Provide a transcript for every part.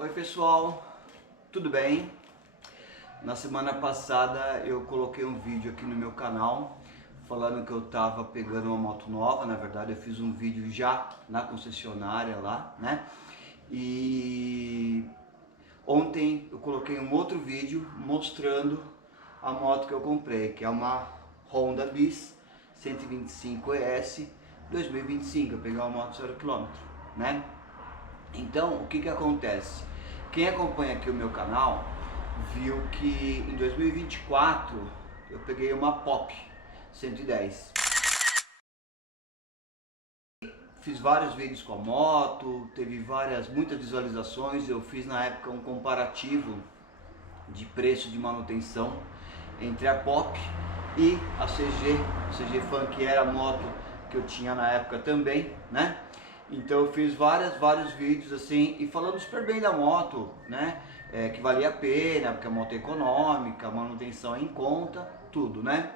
Oi pessoal, tudo bem? Na semana passada eu coloquei um vídeo aqui no meu canal falando que eu tava pegando uma moto nova. Na verdade eu fiz um vídeo já na concessionária lá, né? E ontem eu coloquei um outro vídeo mostrando a moto que eu comprei, que é uma Honda Bis 125 ES 2025. Eu peguei uma moto 0 km, né? Então, o que acontece? Quem acompanha aqui o meu canal viu que em 2024 eu peguei uma Pop 110. Fiz vários vídeos com a moto, teve muitas visualizações. Eu fiz na época um comparativo de preço de manutenção entre a Pop e a CG Fan, que era a moto que eu tinha na época também, né? Então eu fiz vários vídeos assim e falando super bem da moto, né? Que valia a pena, porque a moto é econômica, a manutenção é em conta, tudo, né?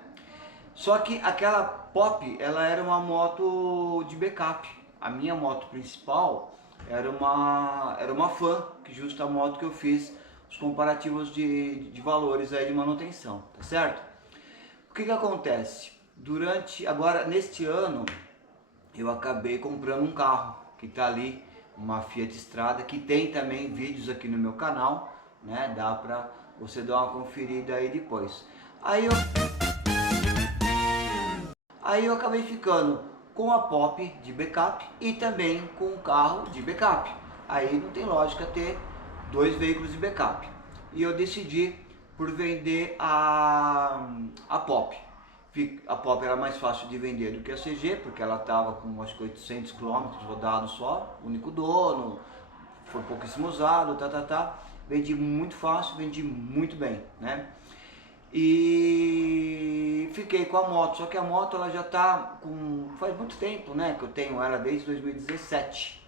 Só que aquela Pop, ela era uma moto de backup. A minha moto principal era uma Fan, que justa a moto que eu fiz os comparativos de valores aí de manutenção, tá certo? O que acontece? Agora neste ano, eu acabei comprando um carro que está ali, uma Fiat Strada, que tem também vídeos aqui no meu canal, né? Dá pra você dar uma conferida aí depois. Aí eu acabei ficando com a Pop de backup e também com o carro de backup. Aí não tem lógica ter dois veículos de backup. E eu decidi por vender a Pop. A Pop era mais fácil de vender do que a CG, porque ela estava com acho que 800 km rodados só, único dono, foi pouquíssimo usado, Vendi muito fácil, vendi muito bem, né? E fiquei com a moto, só que a moto ela já tá faz muito tempo, né, que eu tenho ela desde 2017.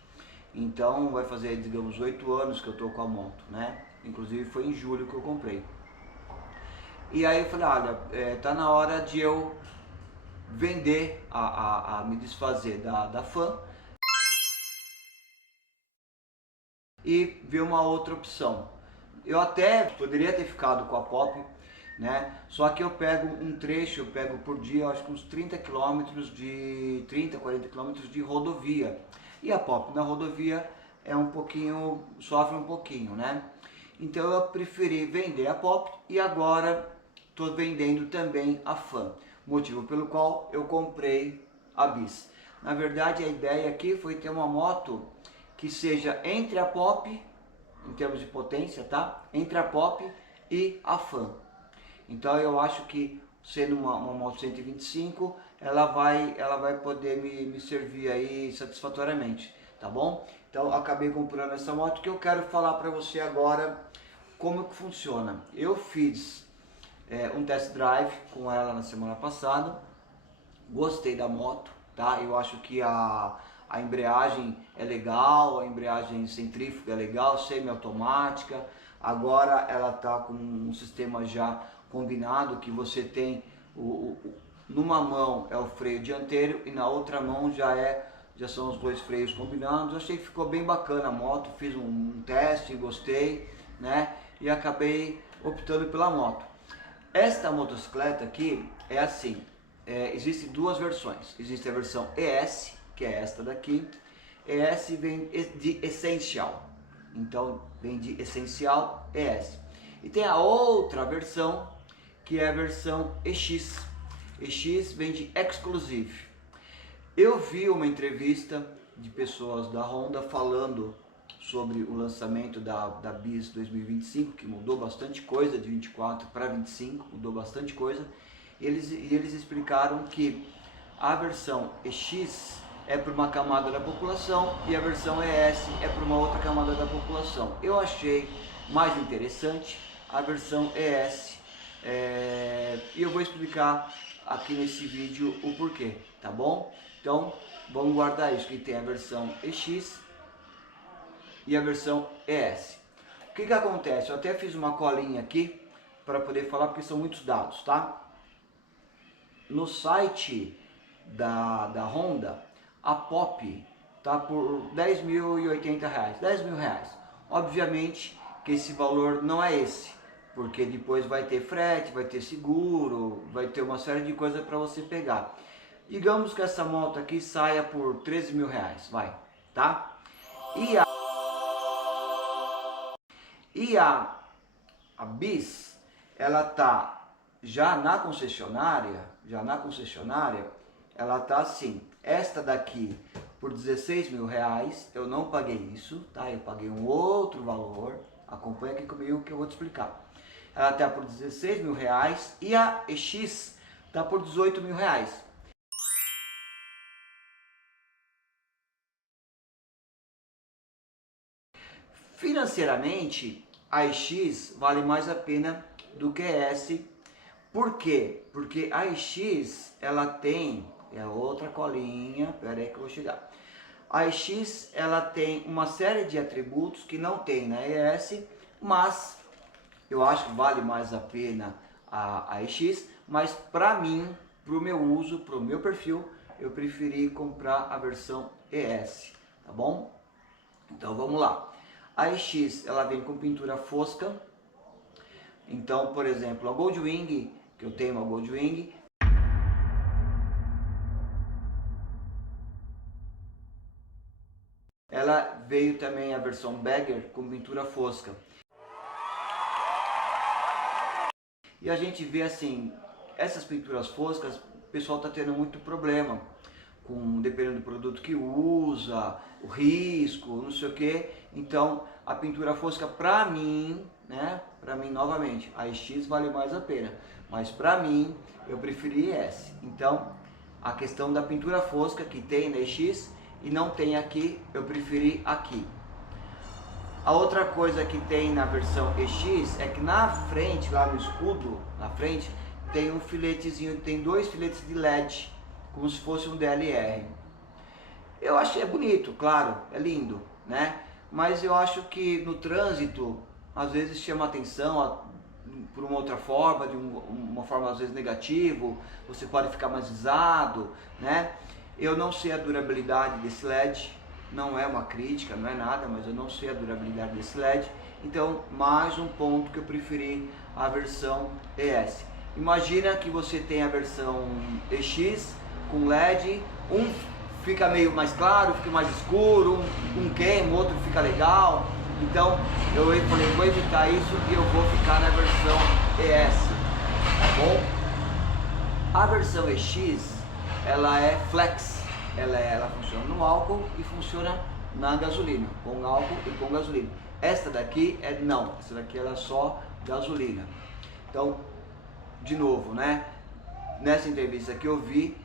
Então vai fazer, digamos, 8 anos que eu tô com a moto, né? Inclusive foi em julho que eu comprei. E aí eu falei, olha, tá na hora de eu vender, me desfazer da Fan e ver uma outra opção. Eu até poderia ter ficado com a Pop, né? Só que eu pego um trecho, eu pego por dia, acho que uns 30 quilômetros de 40 quilômetros de rodovia. E a Pop na rodovia sofre um pouquinho, né? Então eu preferi vender a Pop e agora estou vendendo também a Fan. Motivo pelo qual eu comprei a Bis. Na verdade a ideia aqui foi ter uma moto que seja entre a Pop, em termos de potência, tá? Entre a Pop e a Fan. Então eu acho que sendo uma moto 125, ela vai poder me servir aí satisfatoriamente, tá bom? Então acabei comprando essa moto que eu quero falar para você agora como que funciona. Eu fiz um test drive com ela na semana passada, gostei da moto, tá? Eu acho que a embreagem é legal, a embreagem centrífuga é legal, semi-automática. Agora ela tá com um sistema já combinado, que você tem numa mão é o freio dianteiro e na outra mão já são os dois freios combinados. Eu achei que ficou bem bacana a moto, fiz um teste, gostei, né? E acabei optando pela moto. Esta motocicleta aqui é assim, existem duas versões. Existe a versão ES, que é esta daqui. ES vem de Essential, então vem de Essencial ES. E tem a outra versão, que é a versão EX. EX vem de Exclusive. Eu vi uma entrevista de pessoas da Honda falando sobre o lançamento da Bis 2025, que mudou bastante coisa de 24 para 25, mudou bastante coisa. Eles explicaram que a versão EX é para uma camada da população e a versão ES é para uma outra camada da população. Eu achei mais interessante a versão ES e eu vou explicar aqui nesse vídeo o porquê, tá bom? Então vamos guardar isso, que tem a versão EX e a versão ES. O que acontece? Eu até fiz uma colinha aqui para poder falar, porque são muitos dados, tá? No site da Honda, a Pop tá por R$10.080, R$10.000. Obviamente que esse valor não é esse, porque depois vai ter frete, vai ter seguro, vai ter uma série de coisas para você pegar. Digamos que essa moto aqui saia por 13 mil reais, vai, tá? E a Bis, ela tá já na concessionária, ela tá assim, esta daqui por 16 mil reais, eu não paguei isso, tá? Eu paguei um outro valor, acompanha aqui comigo que eu vou te explicar. Ela tá por 16 mil reais e a EX tá por 18 mil reais. Financeiramente, a EX vale mais a pena do que a S. Por quê? Porque a EX, ela tem, é outra colinha, pera aí que eu vou chegar. A EX, ela tem uma série de atributos que não tem na ES, mas eu acho que vale mais a pena a EX, mas para mim, para o meu uso, para o meu perfil, eu preferi comprar a versão ES, tá bom? Então vamos lá. A EX, ela vem com pintura fosca. Então, por exemplo, a Goldwing, que eu tenho uma Goldwing, ela veio também a versão Bagger com pintura fosca. E a gente vê assim, essas pinturas foscas, o pessoal está tendo muito problema com, dependendo do produto que usa, o risco, não sei o que. Então, a pintura fosca para mim, né? Para mim novamente, a EX vale mais a pena, mas para mim eu preferi S. Então, a questão da pintura fosca que tem na EX e não tem aqui, eu preferi aqui. A outra coisa que tem na versão EX é que na frente, lá no escudo, na frente, tem um filetezinho, tem dois filetes de LED, como se fosse um DLR. Eu achei bonito, claro, é lindo, né? Mas eu acho que no trânsito, às vezes chama atenção por uma outra forma, de uma forma às vezes negativa, você pode ficar mais visado, né? Eu não sei a durabilidade desse LED, não é uma crítica, não é nada, mas eu não sei a durabilidade desse LED, então mais um ponto que eu preferi a versão ES. Imagina que você tem a versão EX com LED, um fica meio mais claro, fica mais escuro, um queima, o outro fica legal, então eu falei, vou evitar isso e eu vou ficar na versão ES, tá bom? A versão EX, ela é flex, ela funciona no álcool e funciona na gasolina, com álcool e com gasolina. Esta daqui não, essa daqui ela é só gasolina. Então, de novo, né? Nessa entrevista que eu vi,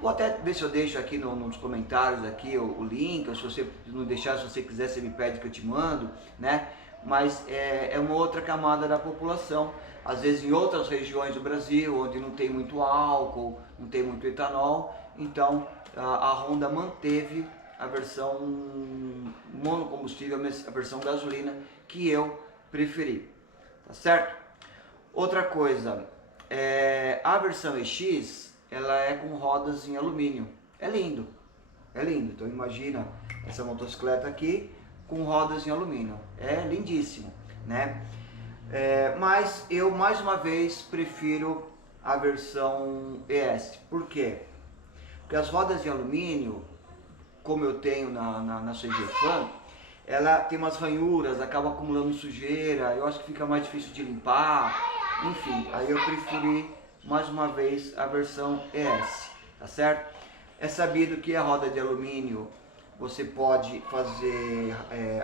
vou até ver se eu deixo aqui nos comentários aqui o link, ou se você não deixar, se você quiser, você me pede que eu te mando, né? Mas é uma outra camada da população. Às vezes em outras regiões do Brasil, onde não tem muito álcool, não tem muito etanol, então a Honda manteve a versão monocombustível, a versão gasolina, que eu preferi, tá certo? Outra coisa, a versão EX, ela é com rodas em alumínio, é lindo, então imagina essa motocicleta aqui com rodas em alumínio, é lindíssimo, né? Mas eu mais uma vez prefiro a versão ES, por quê? Porque as rodas de alumínio, como eu tenho na CG Fan, ela tem umas ranhuras, acaba acumulando sujeira, eu acho que fica mais difícil de limpar, enfim, aí eu preferi mais uma vez a versão ES, tá certo? É sabido que a roda de alumínio você pode fazer,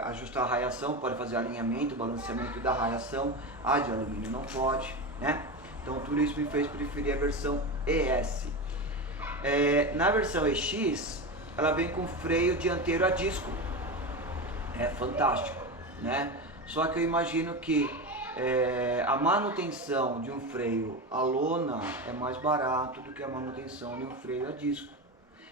ajustar a raiação, pode fazer alinhamento, balanceamento da raiação, a de alumínio não pode, né? Então tudo isso me fez preferir a versão ES. Na versão EX, ela vem com freio dianteiro a disco, é fantástico, né? Só que eu imagino que a manutenção de um freio a lona é mais barato do que a manutenção de um freio a disco,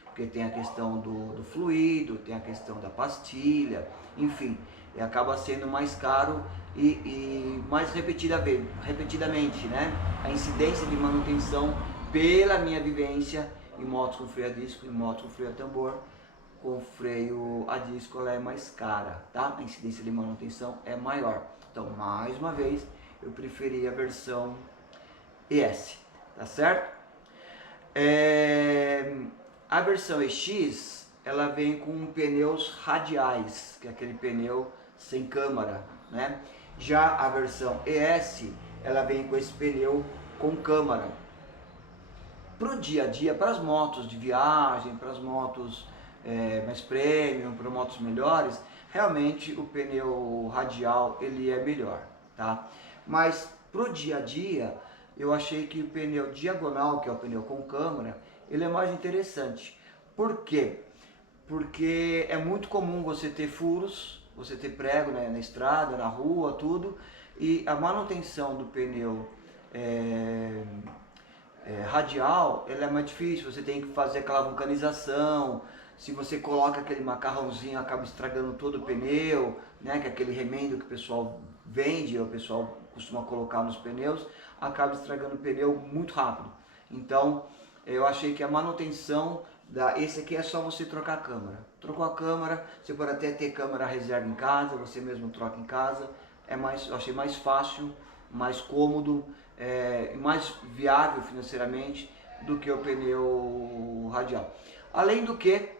porque tem a questão do fluido, tem a questão da pastilha, enfim, e acaba sendo mais caro e mais repetidamente, né? A incidência de manutenção, pela minha vivência em motos com freio a disco, em motos com freio a tambor, com freio a disco ela é mais cara, tá? A incidência de manutenção é maior. Então, mais uma vez, eu preferi a versão ES, tá certo? A versão EX, ela vem com pneus radiais, que é aquele pneu sem câmara, né? Já a versão ES, ela vem com esse pneu com câmara. Para o dia a dia, para as motos de viagem, para as motos mais premium, para motos melhores, realmente o pneu radial ele é melhor, tá? Mas para o dia a dia, eu achei que o pneu diagonal, que é o pneu com câmara, ele é mais interessante. Por quê? Porque é muito comum você ter furos, você ter prego, né, na estrada, na rua, tudo, e a manutenção do pneu radial, ela é mais difícil, você tem que fazer aquela vulcanização, se você coloca aquele macarrãozinho, acaba estragando todo o pneu, né, que é aquele remendo que o pessoal vende, o pessoal costuma colocar nos pneus, acaba estragando o pneu muito rápido. Então, eu achei que a manutenção esse aqui é só você trocar a câmara. Trocou a câmara, você pode até ter câmara reserva em casa, você mesmo troca em casa. Eu achei mais fácil, mais cômodo, mais viável financeiramente do que o pneu radial. Além do que,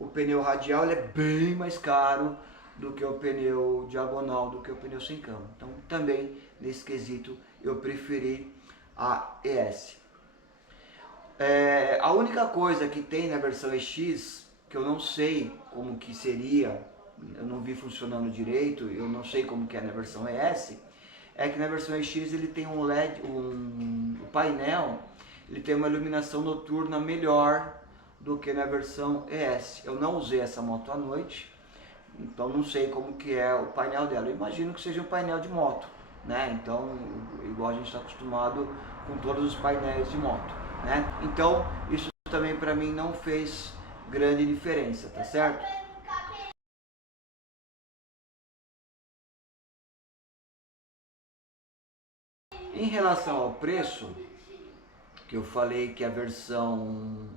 o pneu radial ele é bem mais caro do que o pneu diagonal, do que o pneu sem câmara. Então, também nesse quesito, eu preferi a ES. A única coisa que tem na versão EX, que eu não sei como que seria, eu não vi funcionando direito, eu não sei como que é na versão ES, é que na versão EX ele tem um LED, o painel, ele tem uma iluminação noturna melhor do que na versão ES. Eu não usei essa moto à noite, então não sei como que é o painel dela. Eu imagino que seja um painel de moto, né? Então, igual a gente está acostumado com todos os painéis de moto, né? Então, isso também para mim não fez grande diferença, tá certo? Em relação ao preço, que eu falei que a versão...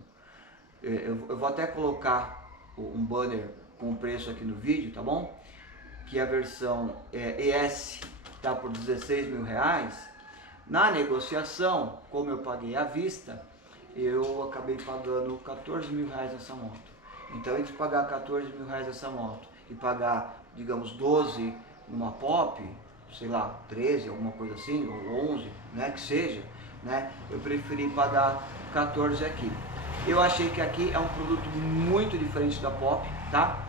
Eu vou até colocar um banner com o preço aqui no vídeo, tá bom? Que a versão ES está por 16 mil reais. Na negociação, como eu paguei à vista, eu acabei pagando 14 mil reais nessa moto. Então, entre pagar 14 mil reais nessa moto e pagar, digamos, 12 numa Pop, sei lá, 13, alguma coisa assim, ou 11, né, que seja, né, eu preferi pagar 14 aqui. Eu achei que aqui é um produto muito diferente da Pop, tá?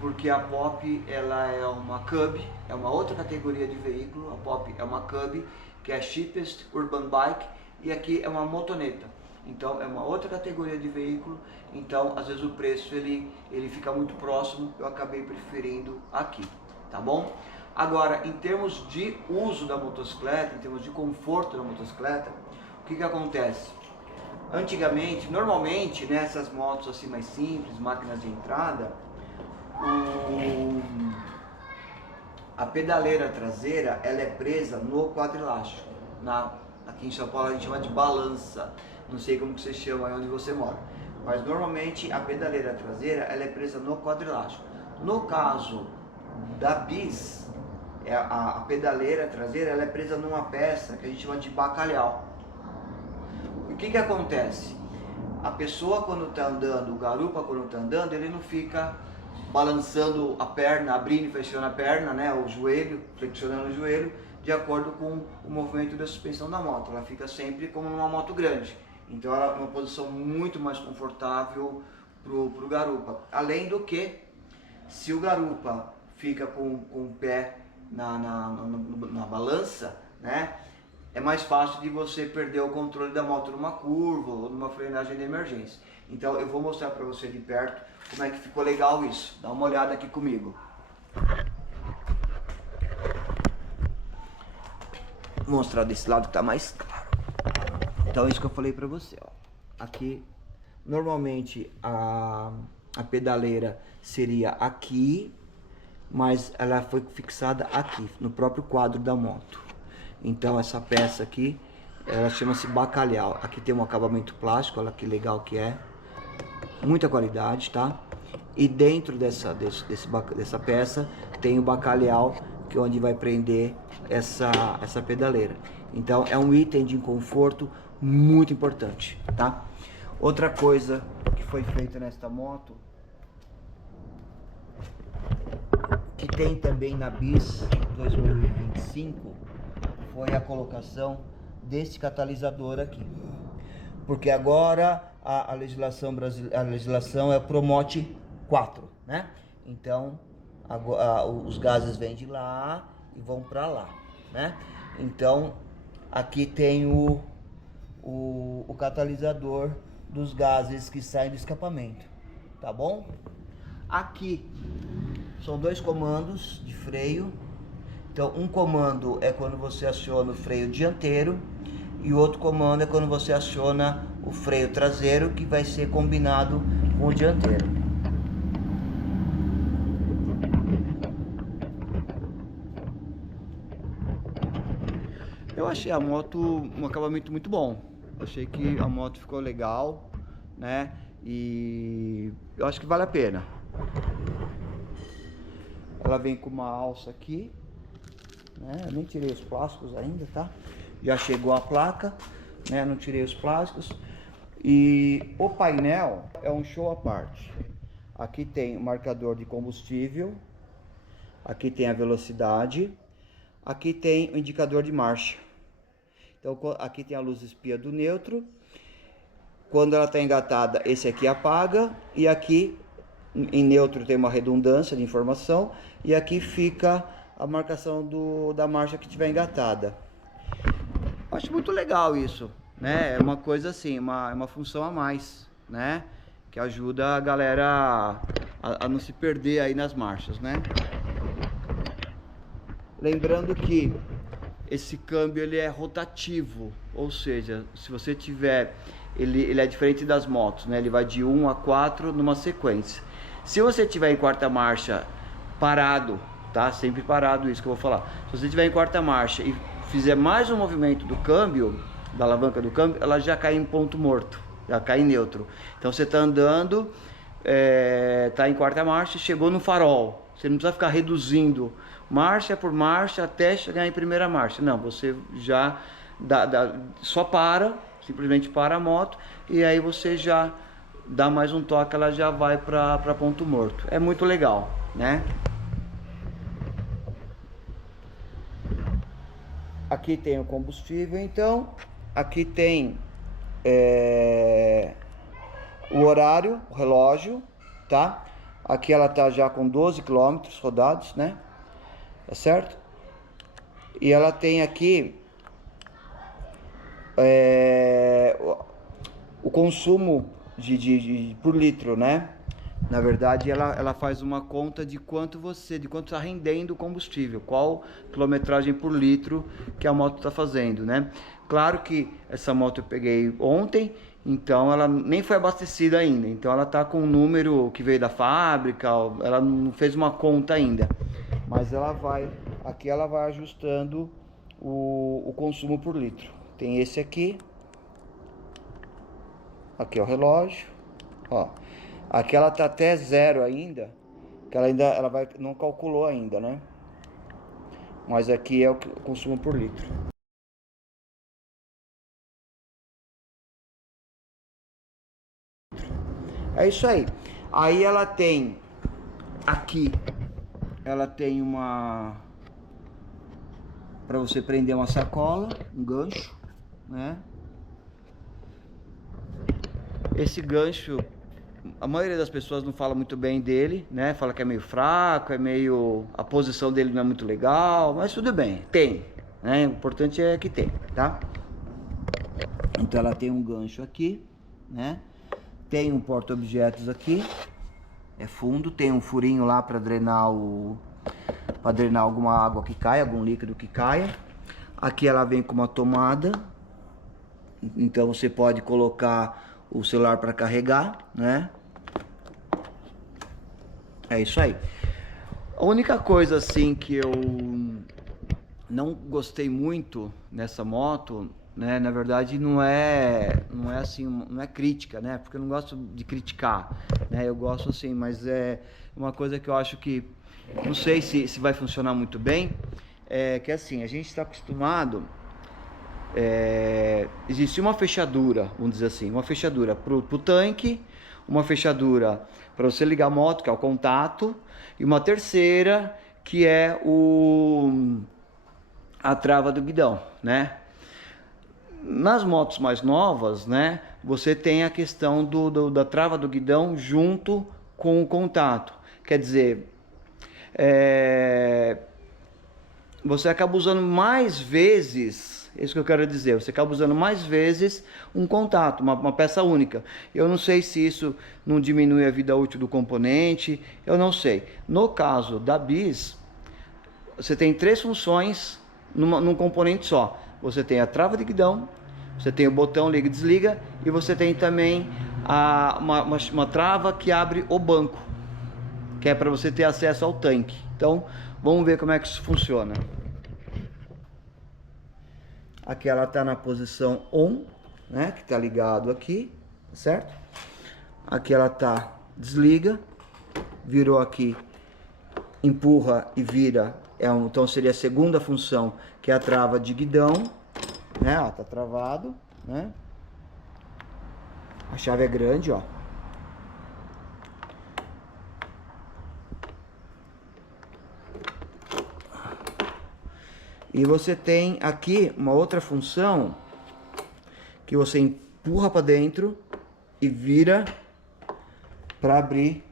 Porque a Pop, ela é uma Cub, é uma outra categoria de veículo. A Pop é uma Cub, que é a Cheapest Urban Bike, e aqui é uma motoneta. Então é uma outra categoria de veículo, então às vezes o preço ele fica muito próximo, eu acabei preferindo aqui, tá bom? Agora, em termos de uso da motocicleta, em termos de conforto da motocicleta, o que acontece? Antigamente, normalmente, nessas motos assim mais simples, máquinas de entrada, a pedaleira traseira ela é presa no quadrilástico. Aqui em São Paulo a gente chama de balança, não sei como que você chama aí onde você mora, mas normalmente a pedaleira traseira ela é presa no quadrilástico. No caso da bis, a pedaleira traseira ela é presa numa peça que a gente chama de bacalhau. O que acontece? A pessoa quando está andando, o garupa quando está andando, ele não fica balançando a perna, abrindo e fechando a perna, né, o joelho, flexionando o joelho, de acordo com o movimento da suspensão da moto. Ela fica sempre como uma moto grande. Então ela é uma posição muito mais confortável pro garupa. Além do que, se o garupa fica com o pé na balança, né, é mais fácil de você perder o controle da moto numa curva ou numa frenagem de emergência. Então eu vou mostrar para você de perto como é que ficou legal isso. Dá uma olhada aqui comigo. Vou mostrar desse lado que tá mais claro. Então é isso que eu falei para você, ó. Aqui, normalmente a pedaleira seria aqui, mas ela foi fixada aqui, no próprio quadro da moto. Então essa peça aqui, ela chama-se bacalhau. Aqui tem um acabamento plástico, olha que legal que é. Muita qualidade, tá? E dentro dessa peça tem o bacalhau, que é onde vai prender essa pedaleira. Então é um item de conforto muito importante, tá? Outra coisa que foi feita nesta moto, que tem também na BIS 2025, foi a colocação desse catalisador aqui. Porque agora a legislação brasileira, a legislação é Promote 4, né? Então agora, os gases vêm de lá e vão para lá, né? Então aqui tem o catalisador dos gases que saem do escapamento, tá bom? Aqui são dois comandos de freio. Então um comando é quando você aciona o freio dianteiro e o outro comando é quando você aciona o freio traseiro, que vai ser combinado com o dianteiro. Eu achei a moto um acabamento muito bom. Achei que a moto ficou legal, né? E eu acho que vale a pena. Ela vem com uma alça aqui, né? Eu nem tirei os plásticos ainda, tá? Já chegou a placa, né? Não tirei os plásticos. E o painel é um show à parte. Aqui tem o marcador de combustível, aqui tem a velocidade, aqui tem o indicador de marcha. Então aqui tem a luz espia do neutro. Quando ela está engatada, esse aqui apaga, e aqui em neutro tem uma redundância de informação, e aqui fica a marcação da marcha que estiver engatada. Acho muito legal isso, né? É uma coisa assim, uma função a mais, né? Que ajuda a galera a não se perder aí nas marchas, né? Lembrando que esse câmbio ele é rotativo, ou seja, se você tiver, ele é diferente das motos, né? Ele vai de 1 a 4 numa sequência. Se você tiver em quarta marcha parado, tá? Sempre parado, isso que eu vou falar. Se você tiver em quarta marcha e fizer mais um movimento do câmbio, da alavanca do câmbio, ela já cai em ponto morto, já cai em neutro. Então você tá andando, tá em quarta marcha, chegou no farol. Você não precisa ficar reduzindo marcha por marcha até chegar em primeira marcha. Não, você já só simplesmente para a moto, e aí você já dá mais um toque, ela já vai para ponto morto. É muito legal, né? Aqui tem o combustível, então. Aqui tem o horário, o relógio, tá? Aqui ela tá já com 12 km rodados, né? Tá certo? E ela tem aqui o consumo por litro, né? Na verdade, ela faz uma conta de quanto está rendendo o combustível, qual quilometragem por litro que a moto está fazendo, né? Claro que essa moto eu peguei ontem, então ela nem foi abastecida ainda, então ela tá com um número que veio da fábrica, ela não fez uma conta ainda, mas aqui ela vai ajustando o consumo por litro. Tem esse aqui é o relógio, ó. Aqui ela tá até 0 ainda, que não calculou ainda, né? Mas aqui é o consumo por litro. É isso aí. Aí ela tem aqui, ela tem para você prender uma sacola, um gancho, né? Esse gancho, a maioria das pessoas não fala muito bem dele, né? Fala que é meio fraco, a posição dele não é muito legal, mas tudo bem, tem, né? O importante é que tem, tá? Então ela tem um gancho aqui, né? Tem um porta-objetos aqui, é fundo, tem um furinho lá para drenar alguma água que caia, algum líquido que caia. Aqui ela vem com uma tomada, então você pode colocar o celular para carregar, né? É isso aí. A única coisa assim que eu não gostei muito nessa moto né? Na verdade não é assim, não é crítica, né? Porque eu não gosto de criticar, né? Eu gosto assim, mas é uma coisa que eu acho que não sei se vai funcionar muito bem, que assim, a gente está acostumado, existe uma fechadura, vamos dizer assim, uma fechadura pro tanque, uma fechadura para você ligar a moto, que é o contato, e uma terceira que é a trava do guidão, né? Nas motos mais novas, né, você tem a questão da trava do guidão junto com o contato. Quer dizer, você acaba usando mais vezes, é isso que eu quero dizer, você acaba usando mais vezes um contato, uma peça única. Eu não sei se isso não diminui a vida útil do componente, eu não sei. No caso da BIS, você tem 3 funções num componente só. Você tem a trava de guidão, você tem o botão liga e desliga, e você tem também uma trava que abre o banco, que é para você ter acesso ao tanque. Então, vamos ver como é que isso funciona. Aqui ela está na posição on, né, que está ligado aqui, certo? Aqui ela tá desliga, virou aqui, empurra e vira, então seria a segunda função, que é a trava de guidão, né? Ó, tá travado, né? A chave é grande, ó. E você tem aqui uma outra função que você empurra para dentro e vira para abrir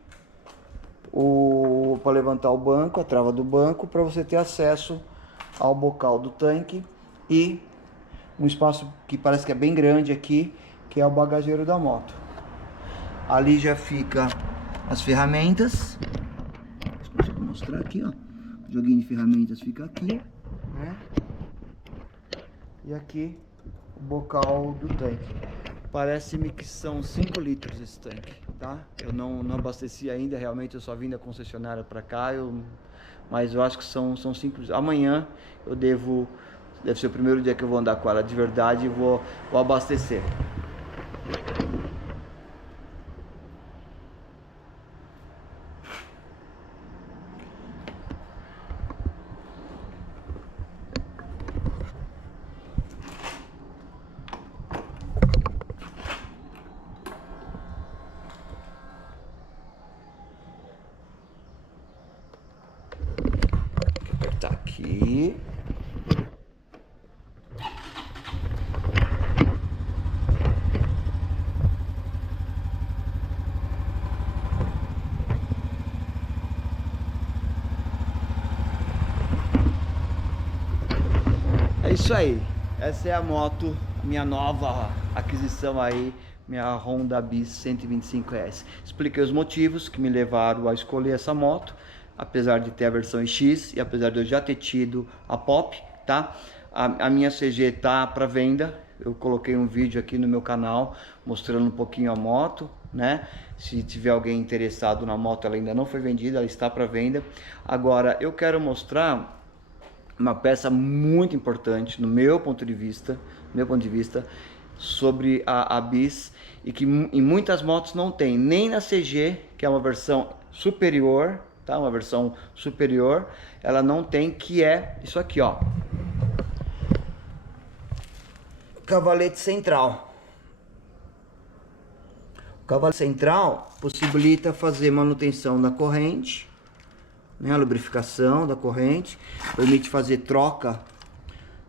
para levantar o banco, a trava do banco, para você ter acesso ao bocal do tanque e um espaço que parece que é bem grande aqui, que é o bagageiro da moto. Ali já fica as ferramentas. Deixa eu mostrar aqui, ó. O joguinho de ferramentas fica aqui, né? E aqui o bocal do tanque. Parece-me que são 5 litros esse tanque, tá? Eu não abasteci ainda, realmente eu só vim da concessionária para cá, mas eu acho que são 5 litros. Amanhã eu deve ser o primeiro dia que eu vou andar com ela de verdade e vou abastecer. Tá aqui. É isso aí. Essa é a moto, minha nova aquisição aí, minha Honda Bis 125S. Expliquei os motivos que me levaram a escolher essa moto, apesar de ter a versão X e apesar de eu já ter tido a Pop, tá? A minha CG tá para venda. Eu coloquei um vídeo aqui no meu canal mostrando um pouquinho a moto, né? Se tiver alguém interessado na moto, ela ainda não foi vendida, ela está para venda. Agora eu quero mostrar uma peça muito importante no meu ponto de vista, sobre a Bis, e que em muitas motos não tem, nem na CG, que é uma versão superior, tá? Uma versão superior, ela não tem, que é isso aqui, ó. Cavalete central. O cavalete central possibilita fazer manutenção da corrente, né, a lubrificação da corrente, permite fazer troca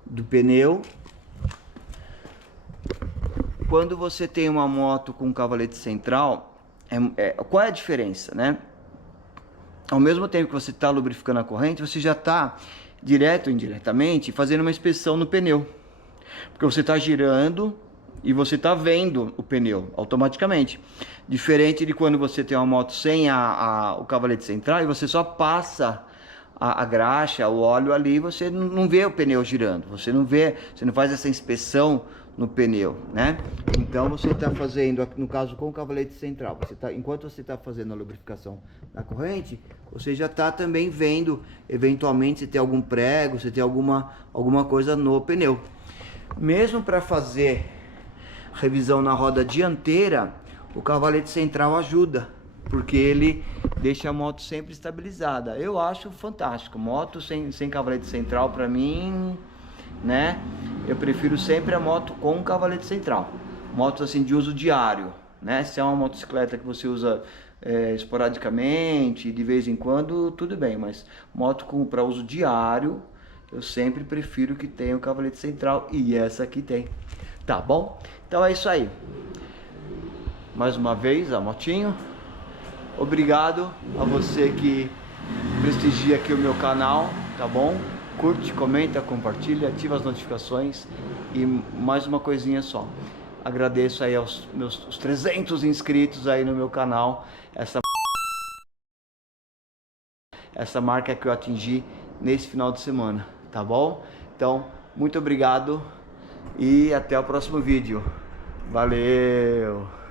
do pneu. Quando você tem uma moto com cavalete central, qual é a diferença, né? Ao mesmo tempo que você está lubrificando a corrente, você já está, direto ou indiretamente, fazendo uma inspeção no pneu. Porque você está girando e você está vendo o pneu automaticamente. Diferente de quando você tem uma moto sem o cavalete central e você só passa a graxa, o óleo ali, você não vê o pneu girando, você não faz essa inspeção no pneu, né? Então você está fazendo, no caso com o cavalete central, enquanto você está fazendo a lubrificação da corrente, você já está também vendo eventualmente se tem algum prego, se tem alguma coisa no pneu. Mesmo para fazer revisão na roda dianteira, o cavalete central ajuda, porque ele deixa a moto sempre estabilizada. Eu acho fantástico. Moto sem cavalete central, para mim, né? Eu prefiro sempre a moto com cavalete central. Motos assim de uso diário, né? Se é uma motocicleta que você usa esporadicamente, de vez em quando, tudo bem. Mas moto para uso diário, eu sempre prefiro que tenha o cavalete central, e essa aqui tem. Tá bom? Então é isso aí. Mais uma vez a motinho. Obrigado a você que prestigia aqui o meu canal, tá bom? Curte, comenta, compartilha, ativa as notificações. E mais uma coisinha só. Agradeço aí aos meus 300 inscritos aí no meu canal. Essa marca que eu atingi nesse final de semana, tá bom? Então, muito obrigado e até o próximo vídeo. Valeu!